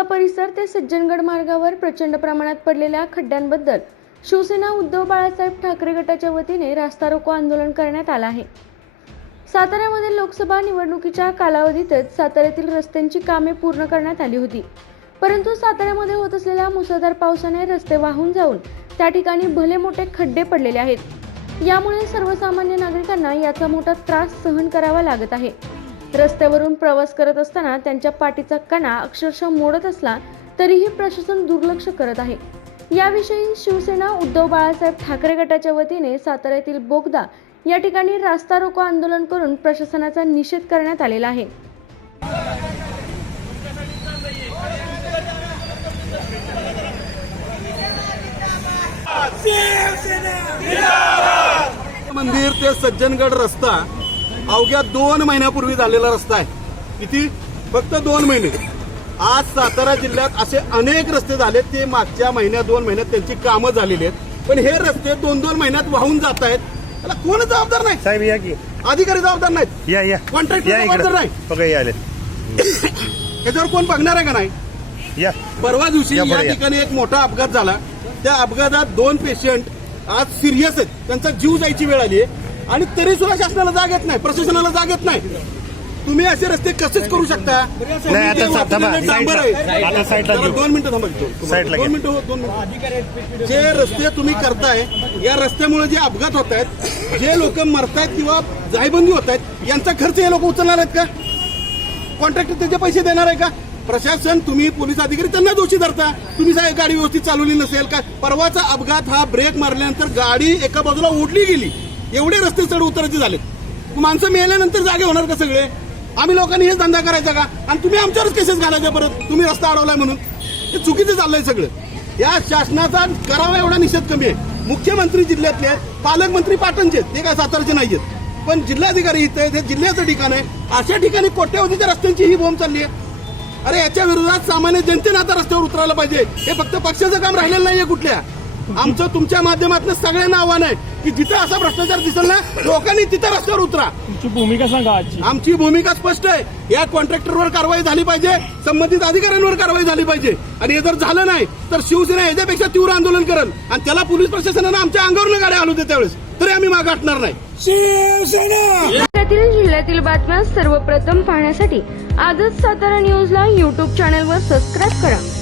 बोगदा परिसर ते सज्जनगड मार्गावर प्रचंड प्रमाणात पडलेल्या खड्ड्यांबद्दल शिवसेना उद्धव बाळासाहेब ठाकरे गटाच्या वतीने रास्ता रोको आंदोलन करण्यात आलं आहे. साताऱ्यामध्ये लोकसभा निवडणुकीच्या कालावधीतच साताऱ्यातील रस्त्यांची कामे पूर्ण करण्यात आली होती. परंतु साताऱ्यामध्ये होत असलेल्या मुसळधार पावसाने रस्ते वाहून जाऊन त्या ठिकाणी भले मोठे खड्डे पडलेले आहेत. यामुळे सर्वसामान्य नागरिकांना याचा मोठा त्रास सहन करावा लागत आहे. रस्त्यावरून प्रवास करत असताना त्यांच्या पाठीचा कणा अक्षरशः मोडत असला तरीही प्रशासन दुर्लक्ष करत आहे. याविषयी शिवसेना उद्धव बाळासाहेब ठाकरे गटाच्या वतीने साताऱ्यातील बोगदा या ठिकाणी रास्ता रोको आंदोलन करून प्रशासनाचा निषेध करण्यात आलेला आहे. मंदिर ते सज्जनगड रस्ता अवघ्या दोन महिन्यापूर्वी झालेला रस्ता आहे. किती? फक्त दोन महिने. आज सातारा जिल्ह्यात असे अनेक रस्ते झालेत ते मागच्या महिन्यात दोन महिन्यात त्यांची कामं झालेली आहेत. पण हे रस्ते दोन दोन महिन्यात वाहून जात आहेत. त्याला कोण जबाबदार नाही? साहेब या की. अधिकारी जबाबदार नाहीत. या या. जबाबदार नाही. बघा या आले याच्यावर कोण बघणार आहे का नाही? या. परवा दिवशी या या. ठिकाणी एक मोठा अपघात झाला. त्या अपघातात दोन पेशंट आज सिरियस आहेत. त्यांचा जीव जायची वेळ आली आहे. आणि तरी सुद्धा शासनाला जाग येत नाही प्रशासनाला जाग येत नाही तुम्ही असे रस्ते कसेच करू शकता तुम्ही आता जे सा- थांबा. वापरलेले डांबर आहे. साईडला- आता साईडला जरा घेऊ. दोन मिनिटं थांबा साईडला दोन. मिनिटं हो, दोन मिनिटं जे रस्ते तुम्ही करताय या रस्त्यामुळे जे अपघात होत आहेत जे लोक मरतायत किंवा जायबंदी होत आहेत यांचा खर्च हे लोक उचलणार आहेत का कॉन्ट्रॅक्टर त्याचे पैसे देणार आहे का प्रशासन तुम्ही पोलीस अधिकारी त्यांना दोषी धरता तुम्ही साहेब गाडी व्यवस्थित चालवली नसेल का परवाचा अपघात हा ब्रेक मारल्यानंतर गाडी एका बाजूला ओढली गेली एवढे रस्ते चढ उतरायचे झाले. माणसं मेल्यानंतर जागे होणार का सगळे? आम्ही लोकांनी हेच धंदा करायचा का? आणि तुम्ही आमच्यावरच केसेस घालायचे परत. तुम्ही रस्ता अडवलाय म्हणून. हे चुकीचं चाललंय सगळं. या शासनाचा करावा एवढा निषेध कमी आहे. मुख्यमंत्री जिल्ह्यातले आहेत, पालकमंत्री पाटणचे आहेत, ते काय सातारचे नाहीयेत पण जिल्हाधिकारी इथे आहेत, हे जिल्ह्याचं ठिकाण आहे. अशा ठिकाणी कोट्यवधीच्या रस्त्यांची ही बोंब चालली आहे. अरे याच्या विरोधात सामान्य जनतेनं आता रस्त्यावर उतरायला पाहिजे. हे फक्त पक्षाचं काम राहिलेलं नाहीये कुठल्या. आमचं तुमच्या माध्यमातून सगळ्यांना आव्हान आहे की जिथं असा भ्रष्टाचार दिसेल ना लोकांनी तिथं रस्त्यावर उतरा. तुमची भूमिका सांगा आजची. आमची भूमिका स्पष्ट आहे. या कॉन्ट्रॅक्टरवर कारवाई झाली पाहिजे संबंधित अधिकाऱ्यांवर कारवाई झाली पाहिजे. आणि हे जर झालं नाही तर शिवसेना याच्यापेक्षा तीव्र आंदोलन करेल. आणि त्याला पोलीस प्रशासनानं आमच्या अंगावर गाड्या आणू दे त्यावेळेस. तरी आम्ही माग हटणार नाही. राज्यातील जिल्ह्यातील बातम्या सर्वप्रथम पाहण्यासाठी आजच सातारा न्यूजला यूट्यूब चॅनलवर सबस्क्राईब करा.